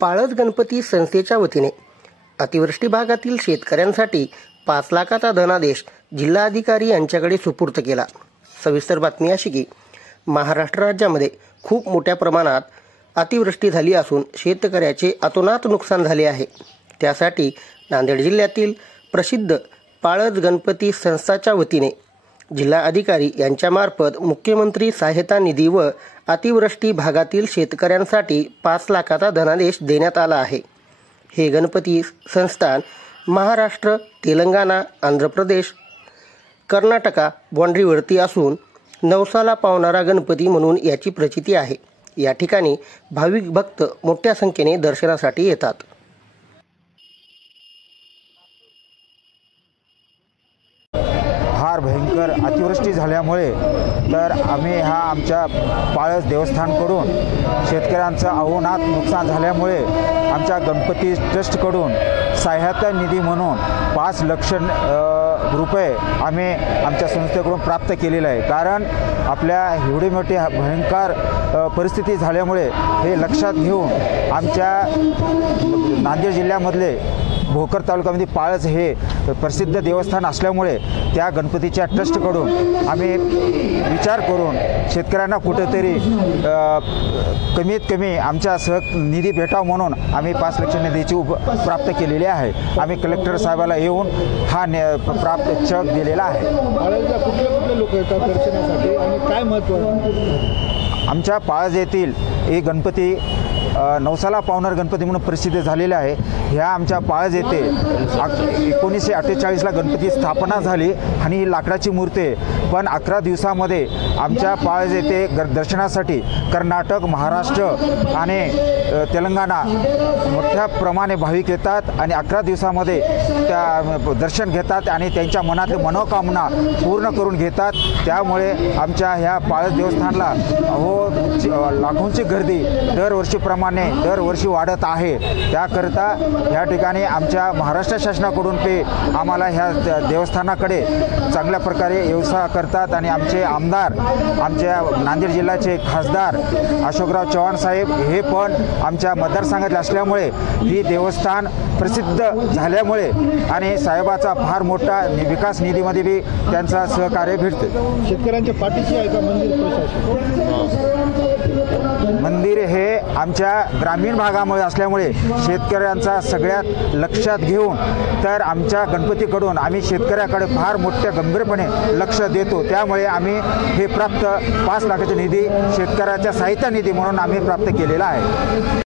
पाळस गणपती संस्थेच्या वतीने अतिवृष्टी भागातील शेतकऱ्यांसाठी 5 लाखाचा धनादेश जिल्हाधिकारी यांच्याकडे सुपूर्द केला। सविस्तर बातमी अशी की महाराष्ट्र राज्यामध्ये खूप मोठ्या प्रमाणात अतिवृष्टी झाली असून शेतकऱ्याचे अतोनात नुकसान झाले आहे। त्यासाठी नांदेड जिल्ह्यातील प्रसिद्ध पाळस गणपती संस्थाच्या वतीने जिल्हाधिकारी यांच्यामार्फत मुख्यमंत्री सहायता निधी व अतिवृष्टी भागातील शेतकऱ्यांसाठी 5 लाखाचा धनादेश देण्यात आला आहे। हे गणपती संस्थान महाराष्ट्र, तेलंगणा, आंध्र प्रदेश, कर्नाटका बाँड्रीवरती असून नवसाला पावणारा गणपती म्हणून याची प्रचिती आहे। या ठिकाणी भाविक भक्त मोठ्या संख्येने दर्शनासाठी येतात। फार भयंकर अतिवृष्टी झाल्यामुळे तर आम्ही आमच्या पाळस देवस्थानकडून शेतकऱ्यांचं अहोनात नुकसान झाल्यामुळे आमच्या गणपती ट्रस्टकडून सहायता निधी म्हणून 5 लाख रुपये आम्ही आमच्या संस्थेकडून प्राप्त केलेलं आहे। कारण आपल्या एवढी मोठी भयंकर परिस्थिती झाल्यामुळे हे लक्षात घेऊन आमच्या नांदेड जिल्ह्यामधले भोकर तालुक्यामध्ये पाळस हे प्रसिद्ध देवस्थान असल्यामुळे त्या गणपतीच्या ट्रस्टकडून आम्ही विचार करून शेतकऱ्यांना कुठेतरी कमीत कमी आमच्या निधी भेटावा म्हणून आम्ही 5 लाख निधीची प्राप्त केलेली आहे। आम्ही कलेक्टर साहेबाला येऊन हा प्राप्त चेक दिलेला आहे। कुठले लोक येतात दर्शनासाठी आणि काय महत्त्व? आमच्या पाळस येथील हे गणपती नवसाला पावणारा गणपती म्हणून प्रसिद्ध झालेले आहे। ह्या आमच्या पाळस येथे 1948ला गणपती स्थापना झाली आणि ही लाकडाची मूर्ती आहे। पण 11 दिवसामध्ये आमच्या पाळस येथे दर्शनासाठी कर्नाटक, महाराष्ट्र आणि तेलंगणा मोठ्या प्रमाणे भाविक येतात आणि 11 दिवसामध्ये त्या दर्शन घेतात आणि त्यांच्या मनातले मनोकामना पूर्ण करून घेतात। त्यामुळे आमच्या ह्या पाळस देवस्थानला लाखोंची गर्दी दरवर्षी वाढत आहे। त्याकरता या ठिकाणी आमच्या महाराष्ट्र शासनाकडून ते आम्हाला ह्या देवस्थानाकडे चांगल्या प्रकारे व्यवसाय करतात आणि आमचे आमदार, आमच्या नांदेड जिल्ह्याचे खासदार अशोकराव चव्हाण साहेब हे पण आमच्या मतदारसंघातले असल्यामुळे ही देवस्थान प्रसिद्ध झाल्यामुळे आणि साहेबाचा फार मोठा विकास निधीमध्ये बी त्यांचा सहकार्य भेटते। शेतकऱ्यांच्या पाठीशी आहे का मंदिर प्रशासन? मंदिर हे आमच्या ग्रामीण भागामध्ये असल्यामुळे शेतकऱ्यांचा सगळ्यात लक्षात घेऊन तर आमच्या गणपतीकडून आम्ही शेतकऱ्याकडे फार मोठ्या गंभीरपणे लक्ष देतो। त्यामुळे आम्ही हे प्राप्त 5 लाखाचा निधी शेतकऱ्याच्या सहायता निधी म्हणून आम्ही प्राप्त केलेला आहे।